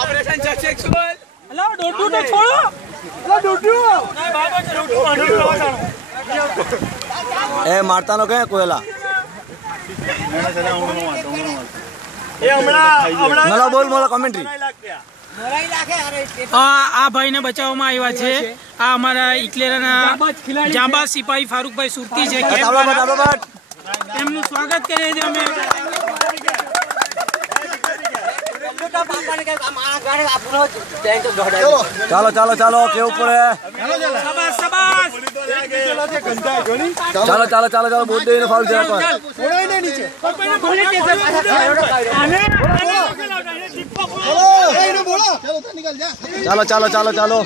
Operation successful. Hello डोडू तो छोड़ो। Hello डोडू नहीं बाबा डोडू ए मारता नो के कोयला એ હમણાં मला बोल मला कमेंट्री આ ભાઈને બચાવવામાં આવ્યા છે। આ અમારા ઇકલેરાના જાંબાઝ સિપાહી ફારૂકભાઈ સુરતી છે। એમનું સ્વાગત કરીએ છીએ અમે। ચાલો ચાલો ચાલો કેવું પડે શાબાશ શાબાશ ચાલો ચાલો ચાલો ચાલો બોલ દે ફાઉલ જરા પર ચાલો ચાલો ચાલો ચાલો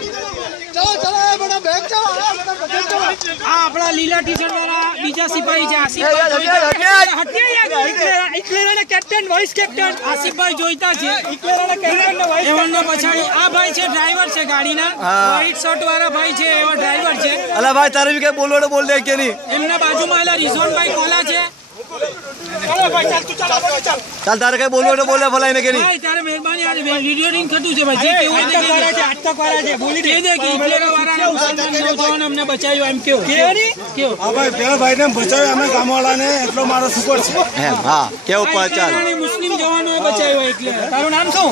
આપણા લીલા ટી-શર્ટ વાળા બીજા સિપાહી છે આસિફભાઈ ઇકલેરાના કેપ્ટન વાઇસ કેપ્ટન આસિફભાઈ જોઈતા છે ઇકલેરાના કેપ્ટન ને વાઇસ એવોનો પછાડી આ ભાઈ છે ડ્રાઈવર છે ગાડીના વ્હાઈટ શર્ટ વાળા ભાઈ છે એવો ડ્રાઈવર છે। અલા ભાઈ તારે બી કઈ બોલવાનો બોલ દે કે નહીં એમના બાજુમાં એલા રિઝવાનભાઈ કોલા છે। ચાલો ભાઈ ચાલ તું ચાલ ચાલ તારે કઈ બોલવાનો બોલે ભલાઈને કે નહીં ભાઈ તારે મહેરબાની આ વિડિયો રિંગ થતું છે ભાઈ જે કેવું છે આટક વાળા છે બોલી દે કે ઇકલેરા વાળાને મુસલમાન નોજવાન અમને બચાવ્યો એમ કેવો કેવો હા ભાઈ પેલા ભાઈને બચાવ્યો અમે ગામવાળાને એટલો મારો સુપર છે હા કેવું પડે ચાલ મુસ્લિમ જવાનોએ બચાવ્યો એટલે તારું નામ શું